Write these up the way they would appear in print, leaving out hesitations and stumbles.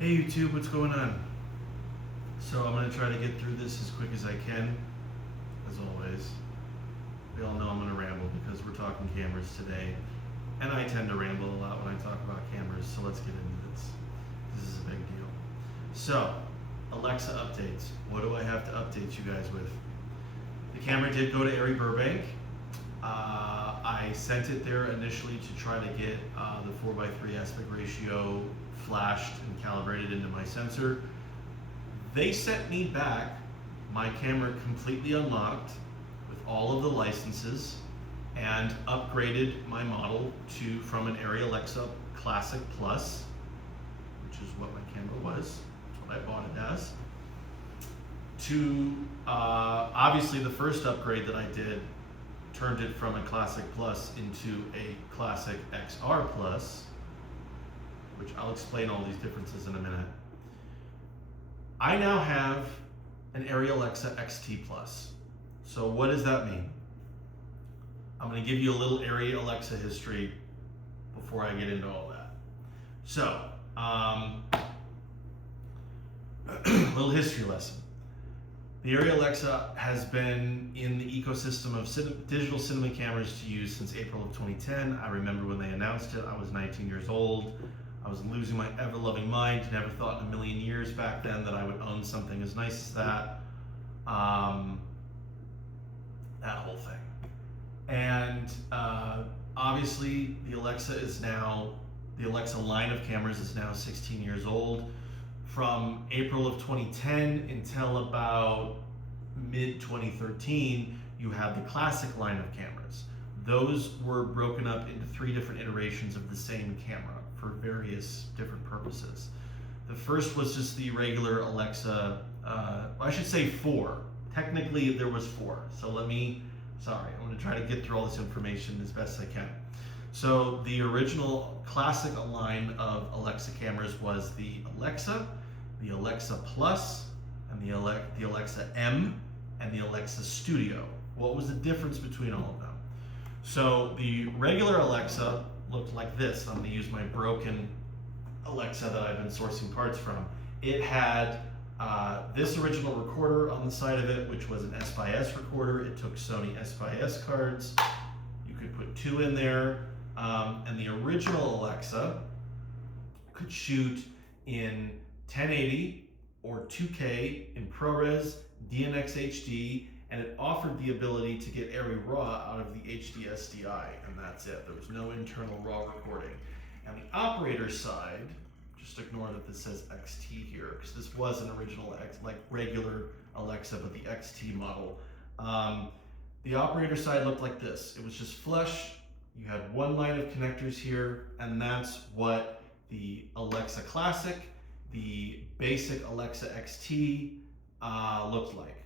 Hey YouTube, what's going on? So I'm going to try to get through this as quick as I can, as always. We all know I'm going to ramble because we're talking cameras today, and I tend to ramble a lot when I talk about cameras, so let's get into this. This is a big deal. So, Alexa updates. What do I have to update you guys with? The camera did go to ARRI Burbank. I sent it there initially to try to get the 4:3 aspect ratio flashed and calibrated into my sensor. They sent me back my camera completely unlocked with all of the licenses and upgraded my model from an ARRI Alexa Classic Plus, which is what my camera was. That's what I bought it as. To obviously the first upgrade that I did turned it from a Classic Plus into a Classic XR Plus, which I'll explain all these differences in a minute. I now have an ARRI Alexa XT Plus. So what does that mean? I'm going to give you a little ARRI Alexa history before I get into all that. So, little history lesson. The ARRI Alexa has been in the ecosystem of digital cinema cameras to use since April of 2010. I remember when they announced it, I was 19 years old. I was losing my ever-loving mind. Never thought in a million years back then that I would own something as nice as that. That whole thing. And obviously, the Alexa line of cameras is now 16 years old. From April of 2010 until about mid-2013, you had the Classic line of cameras. Those were broken up into 3 different iterations of the same camera for various different purposes. The first was just the regular Alexa, I should say 4. Technically there was 4, so I'm going to try to get through all this information as best I can. So the original Classic line of Alexa cameras was the Alexa Plus, and the Alexa M, and the Alexa Studio. What was the difference between all of them? So the regular Alexa looked like this. I'm going to use my broken Alexa that I've been sourcing parts from. It had this original recorder on the side of it, which was an S-by-S recorder. It took Sony S-by-S cards. You could put 2 in there. And the original Alexa could shoot in 1080 or 2K in ProRes, DNx HD, and it offered the ability to get ARRI RAW out of the HD SDI, and that's it. There was no internal RAW recording. And the operator side, just ignore that this says XT here, because this was an original regular Alexa, but the XT model. The operator side looked like this. It was just flush. You had 1 line of connectors here, and that's what the Alexa Classic, the basic Alexa XT looked like,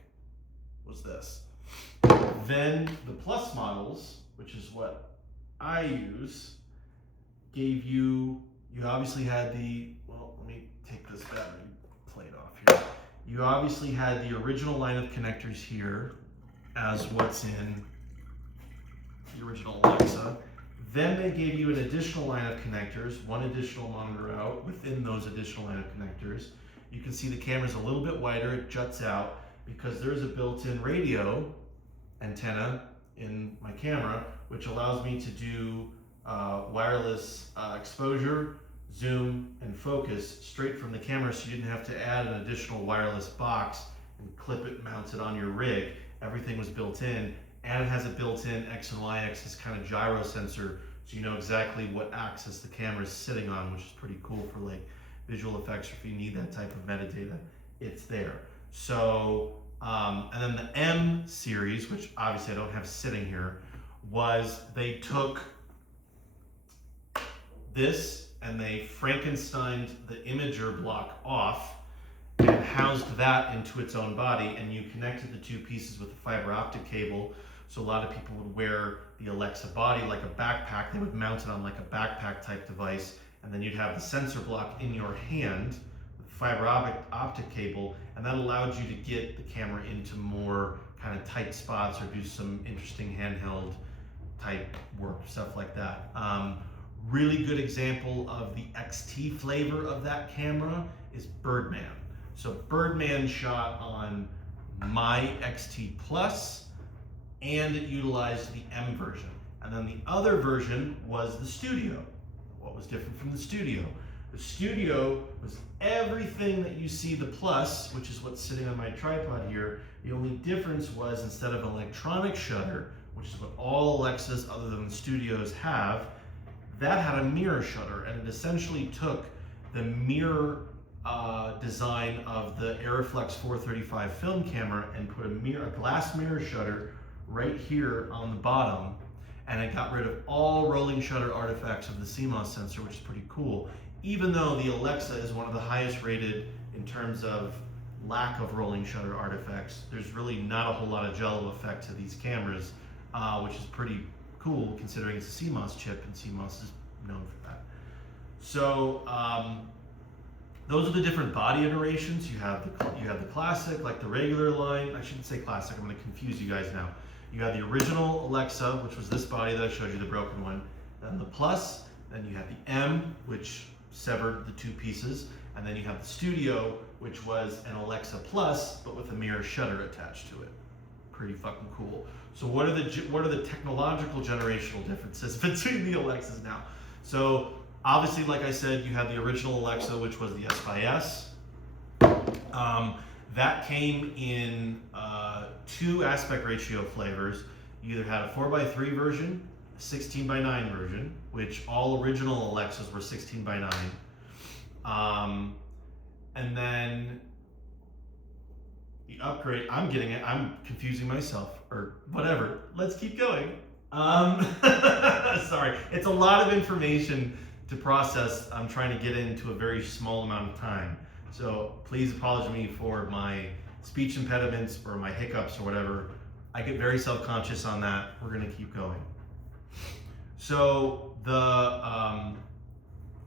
was this. Then the Plus models, which is what I use, gave you obviously had let me take this battery plate off here. You obviously had the original line of connectors here as what's in the original Alexa. Then they gave you an additional line of connectors, 1 additional monitor out within those additional line of connectors. You can see the camera's a little bit wider, it juts out because there's a built-in radio antenna in my camera, which allows me to do wireless exposure, zoom, and focus straight from the camera, so you didn't have to add an additional wireless box and clip it, mount it on your rig. Everything was built in. And it has a built-in X and Y axis kind of gyro sensor, so you know exactly what axis the camera is sitting on, which is pretty cool for like visual effects, or if you need that type of metadata, it's there. So, and then the M series, which obviously I don't have sitting here, was they took this and they Frankensteined the imager block off and housed that into its own body, and you connected the 2 pieces with a fiber optic cable. So a lot of people would wear the Alexa body like a backpack. They would mount it on like a backpack type device, and then you'd have the sensor block in your hand with fiber optic cable, and that allowed you to get the camera into more kind of tight spots or do some interesting handheld type work, stuff like that. Really good example of the XT flavor of that camera is Birdman. So Birdman shot on my XT Plus, and it utilized the M version. And then the other version was the Studio. What was different from the Studio? The Studio was everything that you see the Plus, which is what's sitting on my tripod here. The only difference was, instead of an electronic shutter, which is what all Alexas other than the Studios have, that had a mirror shutter, and it essentially took the mirror design of the Arriflex 435 film camera and put a glass mirror shutter right here on the bottom, and it got rid of all rolling shutter artifacts of the CMOS sensor, which is pretty cool. Even though the Alexa is one of the highest rated in terms of lack of rolling shutter artifacts, there's really not a whole lot of jello effect to these cameras, which is pretty cool considering it's a CMOS chip, and CMOS is known for that. So those are the different body iterations. You have the classic, like the regular line. I shouldn't say classic, I'm going to confuse you guys now. You have the original Alexa, which was this body that I showed you, the broken one, then the Plus, then you have the M, which severed the two pieces, and then you have the Studio, which was an Alexa Plus, but with a mirror shutter attached to it. Pretty fucking cool. So what are the technological generational differences between the Alexas now? So obviously, like I said, you had the original Alexa, which was the S x S. That came in 2 aspect ratio flavors. You either had a 4:3 version, a 16:9 version, which all original Alexas were 16:9. And then the upgrade, I'm confusing myself, or whatever. Let's keep going. Sorry, it's a lot of information to process. I'm trying to get into a very small amount of time. So please apologize me for my speech impediments or my hiccups or whatever. I get very self-conscious on that. We're gonna keep going. So the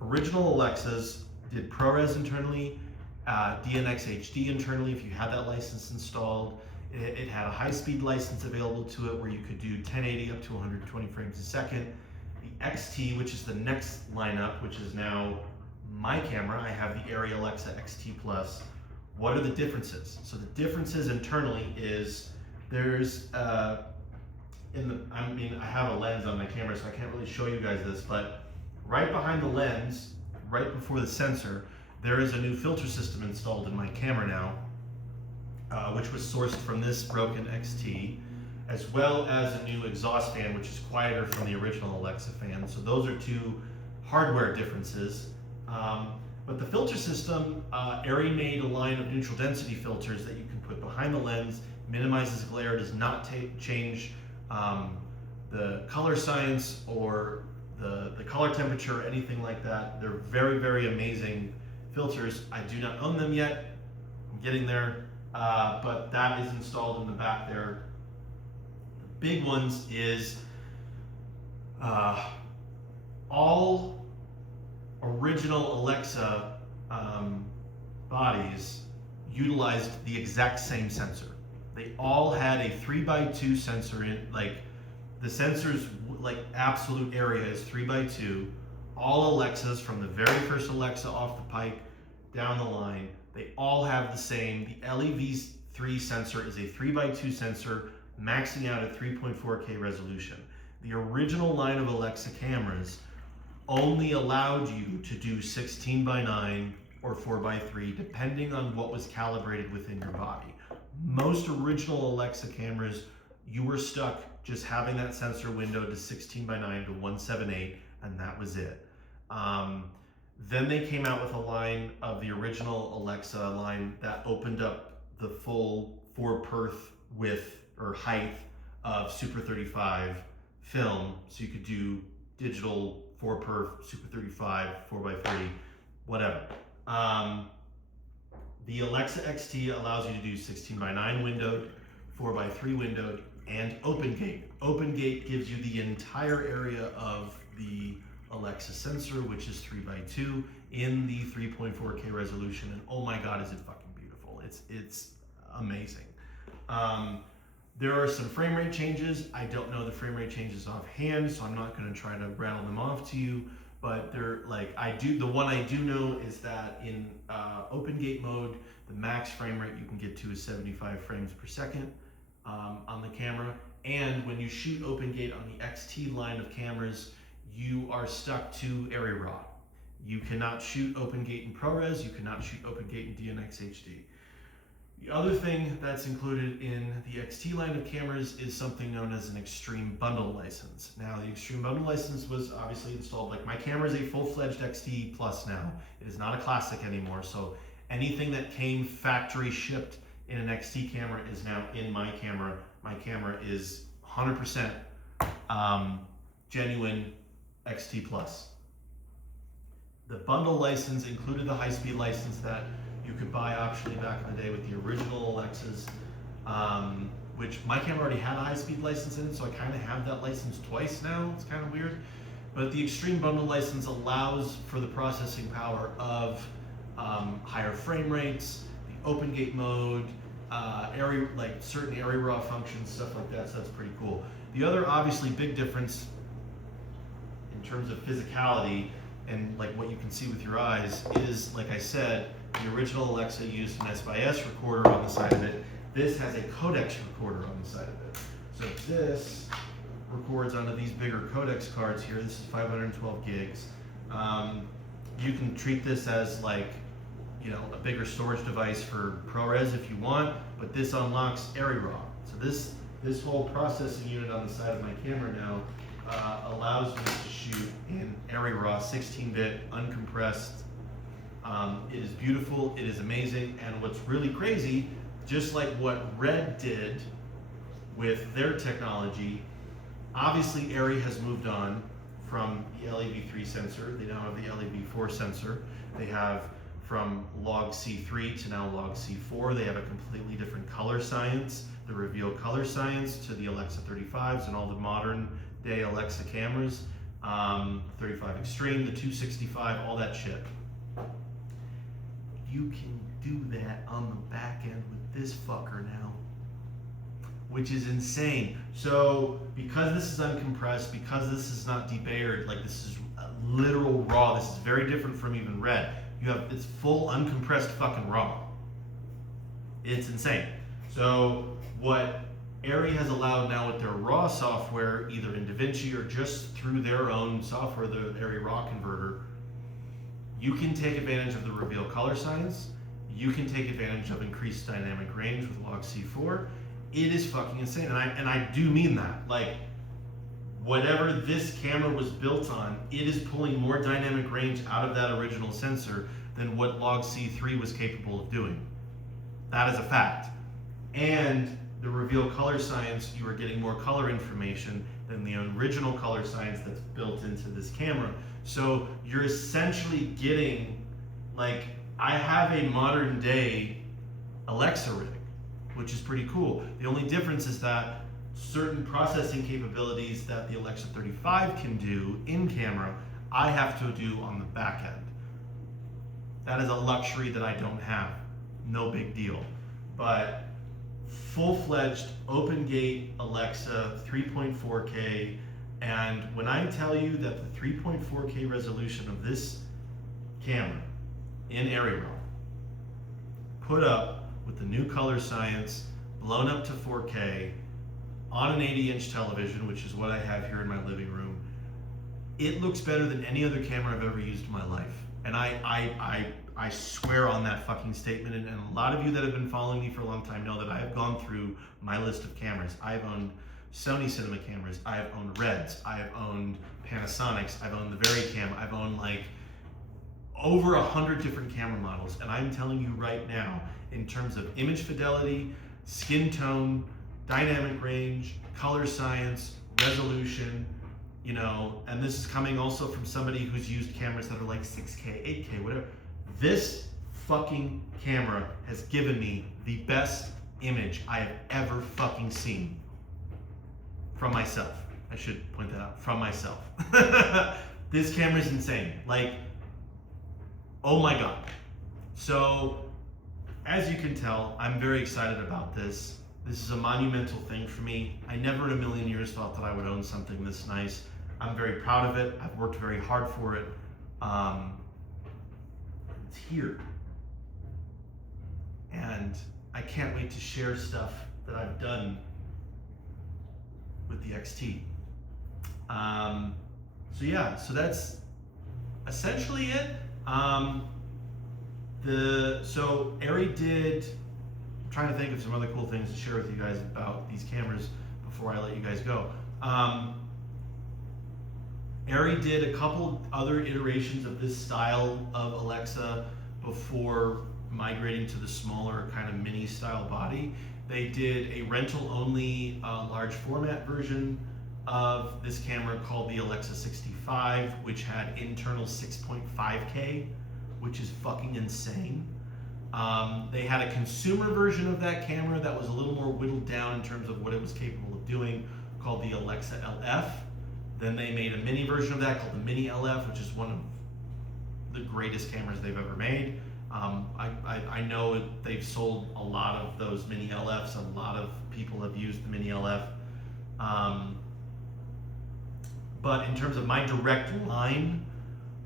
original Alexas did ProRes internally, DNX HD internally if you had that license installed. It had a high-speed license available to it where you could do 1080 up to 120 frames a second. The XT, which is the next lineup, which is now my camera, I have the Arri Alexa XT Plus. What are the differences? So the differences internally is there's I have a lens on my camera, so I can't really show you guys this, but right behind the lens, right before the sensor, there is a new filter system installed in my camera now, which was sourced from this broken XT, as well as a new exhaust fan, which is quieter from the original Alexa fan. So those are 2 hardware differences. But the filter system, Arri made a line of neutral density filters that you can put behind the lens, minimizes glare, does not change the color science or the color temperature or anything like that. They're very, very amazing filters. I do not own them yet. I'm getting there, but that is installed in the back there. The big ones is all original Alexa bodies utilized the exact same sensor. They all had a 3x2 sensor in, like the sensor's like absolute area is 3x2. All Alexas from the very first Alexa off the pike down the line, they all have the same. The LEV3 sensor is a 3x2 sensor, maxing out at 3.4K resolution. The original line of Alexa cameras only allowed you to do 16:9 or 4:3, depending on what was calibrated within your body. Most original Alexa cameras, you were stuck just having that sensor window to 16:9 to 178, and that was it. Then they came out with a line of the original Alexa line that opened up the full 4-perth width or height of Super 35 film, so you could do digital 4-perf, Super 35, 4x3, whatever. The Alexa XT allows you to do 16:9 windowed, 4x3 windowed, and open gate. Open gate gives you the entire area of the Alexa sensor, which is 3x2 in the 3.4K resolution, and oh my god, is it fucking beautiful. It's amazing. There are some frame rate changes. I don't know the frame rate changes offhand, so I'm not going to try to rattle them off to you. but they're like, the one I do know is that in open gate mode, the max frame rate you can get to is 75 frames per second on the camera. And when you shoot open gate on the XT line of cameras, you are stuck to Arri RAW. You cannot shoot open gate in ProRes, you cannot shoot open gate in DNx HD. The other thing that's included in the XT line of cameras is something known as an Extreme Bundle license. Now, the Extreme Bundle license was obviously installed, like my camera is a full-fledged XT Plus now. It is not a Classic anymore, so anything that came factory shipped in an XT camera is now in my camera. My camera is 100% genuine XT Plus. The bundle license included the high-speed license that you could buy optionally back in the day with the original Alexas, which my camera already had a high-speed license in it, so I kind of have that license twice now. It's kind of weird. But the Extreme Bundle license allows for the processing power of higher frame rates, the open gate mode, certain Arri RAW functions, stuff like that, so that's pretty cool. The other obviously big difference in terms of physicality and like what you can see with your eyes is, like I said, the original Alexa used an S/S recorder on the side of it. This has a codex recorder on the side of it. So this records onto these bigger codex cards here. This is 512 gigs. You can treat this as like, you know, a bigger storage device for ProRes if you want, but this unlocks Arri RAW. So this whole processing unit on the side of my camera now allows me to shoot in Arri RAW 16-bit uncompressed. It is beautiful, it is amazing, and what's really crazy, just like what Red did with their technology, obviously Arri has moved on from the LAV3 sensor. They now have the LAV4 sensor. They have from log C3 to now log C4. They have a completely different color science, the reveal color science to the Alexa 35s and all the modern day Alexa cameras, 35 Extreme, the 265, all that shit. You can do that on the back end with this fucker now, which is insane. So because this is uncompressed, because this is not debayered, like this is literal raw, this is very different from even Red. It's full uncompressed fucking raw. It's insane. So what Arri has allowed now with their raw software, either in DaVinci or just through their own software, the Arri RAW converter, you can take advantage of the reveal color science. You can take advantage of increased dynamic range with log C4. It is fucking insane, and I do mean that. Like, whatever this camera was built on, it is pulling more dynamic range out of that original sensor than what log C3 was capable of doing. That is a fact. And the reveal color science, you are getting more color information than the original color science that's built into this camera. So you're essentially getting, like, I have a modern day Alexa rig, which is pretty cool. The only difference is that certain processing capabilities that the Alexa 35 can do in camera, I have to do on the back end. That is a luxury that I don't have. No big deal. But full-fledged open gate Alexa 3.4K, and when I tell you that the 3.4K resolution of this camera in Arri RAW, put up with the new color science, blown up to 4K, on an 80-inch television, which is what I have here in my living room, it looks better than any other camera I've ever used in my life. And I swear on that fucking statement, and a lot of you that have been following me for a long time know that I have gone through my list of cameras. I've owned Sony cinema cameras, I have owned Reds, I have owned Panasonics, I've owned the VariCam, I've owned like over 100 different camera models, and I'm telling you right now, in terms of image fidelity, skin tone, dynamic range, color science, resolution, you know, and this is coming also from somebody who's used cameras that are like 6K, 8K, whatever. This fucking camera has given me the best image I have ever fucking seen. From myself. I should point that out. From myself. This camera is insane. Like, oh my God. So, as you can tell, I'm very excited about this. This is a monumental thing for me. I never in a million years thought that I would own something this nice. I'm very proud of it. I've worked very hard for it. It's here. And I can't wait to share stuff that I've done with the XT. So yeah, so that's essentially it. So ARRI did, I'm trying to think of some other cool things to share with you guys about these cameras before I let you guys go. ARRI did a couple other iterations of this style of Alexa before migrating to the smaller kind of mini style body. They did a rental only large format version of this camera called the Alexa 65, which had internal 6.5K, which is fucking insane. They had a consumer version of that camera that was a little more whittled down in terms of what it was capable of doing, called the Alexa LF. Then they made a mini version of that called the Mini LF, which is one of the greatest cameras they've ever made. I know they've sold a lot of those Mini LFs. A lot of people have used the Mini LF. But in terms of my direct line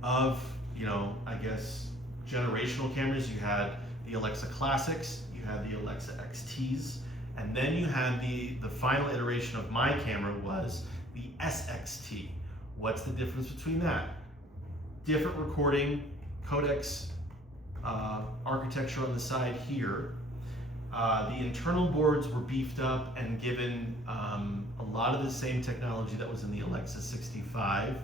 of, I guess, generational cameras, you had the Alexa Classics, you had the Alexa XTs, and then you had the final iteration of my camera was the SXT. What's the difference between that? Different recording, codecs, architecture on the side here. The internal boards were beefed up and given a lot of the same technology that was in the Alexa 65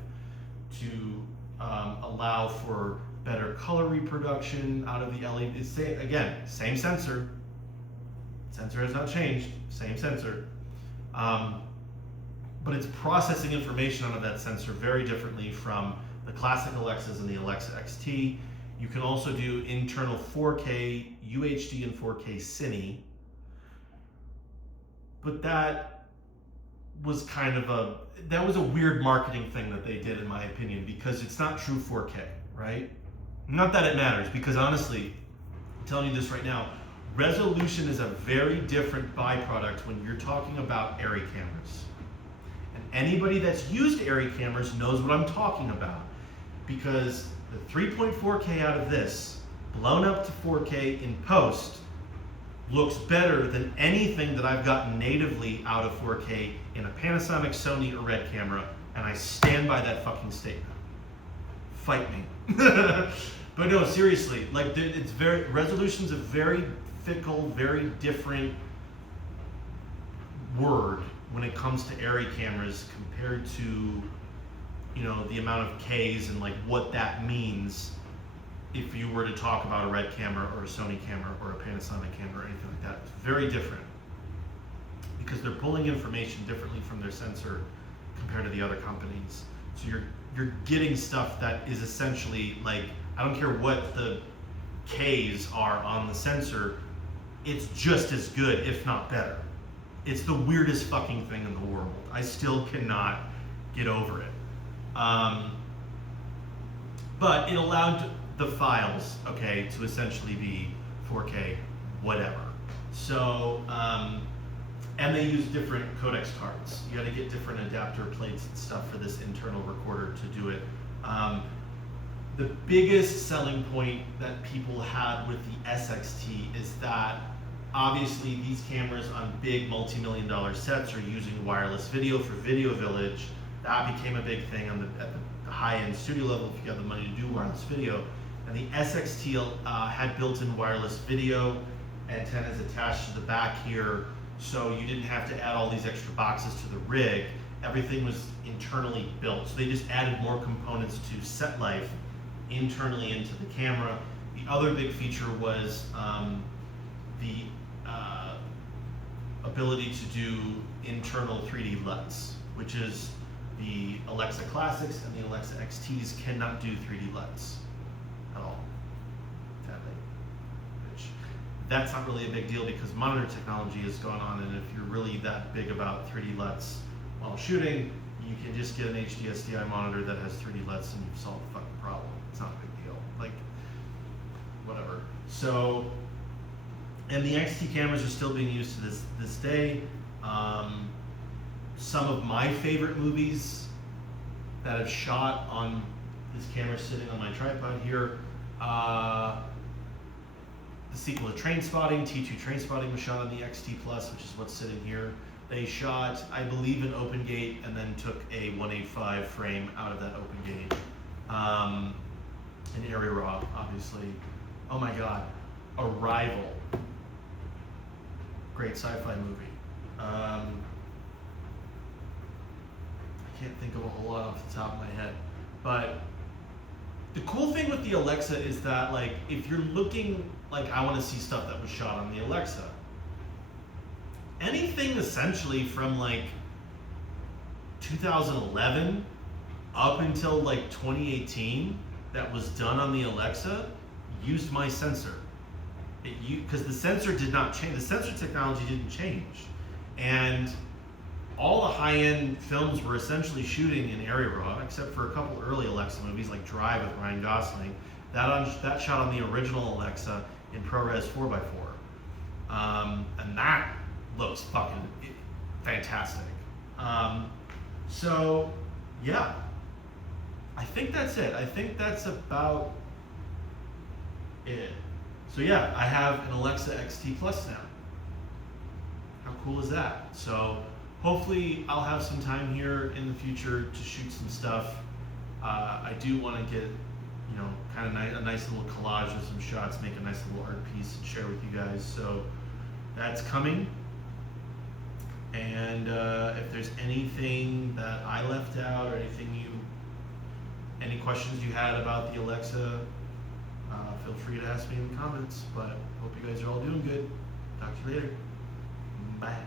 to allow for better color reproduction out of the LED. Again, same sensor. Sensor has not changed, same sensor. But it's processing information out of that sensor very differently from the classic Alexas and the Alexa XT. You can also do internal 4K, UHD, and 4K Cine. But that was kind of a weird marketing thing that they did, in my opinion, because it's not true 4K, right? Not that it matters, because honestly, I'm telling you this right now, resolution is a very different byproduct when you're talking about ARRI cameras. And anybody that's used ARRI cameras knows what I'm talking about, because the 3.4K out of this, blown up to 4K in post, looks better than anything that I've gotten natively out of 4K in a Panasonic, Sony, or Red camera, and I stand by that fucking statement. Fight me. But no, seriously, like resolution's a very fickle, very different word when it comes to ARRI cameras compared to, the amount of Ks and like what that means if you were to talk about a Red camera or a Sony camera or a Panasonic camera or anything like that. It's very different because they're pulling information differently from their sensor compared to the other companies. So you're getting stuff that is essentially like, I don't care what the Ks are on the sensor, it's just as good, if not better. It's the weirdest fucking thing in the world. I still cannot get over it. But it allowed the files, to essentially be 4K, whatever. So, and they use different codecs cards. You got to get different adapter plates and stuff for this internal recorder to do it. The biggest selling point that people had with the SXT is that obviously these cameras on big multi-million-dollar sets are using wireless video for Video Village. That became a big thing at the high-end studio level if you have the money to do wireless video. And the SXT had built-in wireless video antennas attached to the back here, so you didn't have to add all these extra boxes to the rig. Everything was internally built. So they just added more components to set life internally into the camera. The other big feature was the ability to do internal 3D LUTs, which is the Alexa Classics and the Alexa XTs cannot do 3D LUTs at all, sadly. Which, that's not really a big deal because monitor technology has gone on, and if you're really that big about 3D LUTs while shooting, you can just get an HD SDI monitor that has 3D LUTs and you've solved the fucking problem. It's not a big deal. Like, whatever. So, and the XT cameras are still being used to this day. Some of my favorite movies that have shot on this camera sitting on my tripod here. The sequel to Trainspotting, T2 Trainspotting, was shot on the XT Plus, which is what's sitting here. They shot, I believe, an open gate and then took a 185 frame out of that open gate. An area raw, obviously. Oh my God, Arrival. Great sci-fi movie. I can't think of a whole lot off the top of my head, but the cool thing with the Alexa is that, like, if you're looking, like, I want to see stuff that was shot on the Alexa, anything essentially from like 2011 up until like 2018 that was done on the Alexa used my sensor. Because the sensor did not change. The sensor technology didn't change, and all the high-end films were essentially shooting in area raw, except for a couple early Alexa movies like Drive with Ryan Gosling. That shot on the original Alexa in ProRes 4x4, and that looks fucking fantastic. So yeah, I think that's it. I think that's about it. So yeah, I have an Alexa XT Plus now. How cool is that? So hopefully I'll have some time here in the future to shoot some stuff. I do want to get, kind of a nice little collage of some shots, make a nice little art piece and share with you guys. So that's coming. And if there's anything that I left out or any questions you had about the Alexa, feel free to ask me in the comments. But hope you guys are all doing good. Talk to you later. Bye.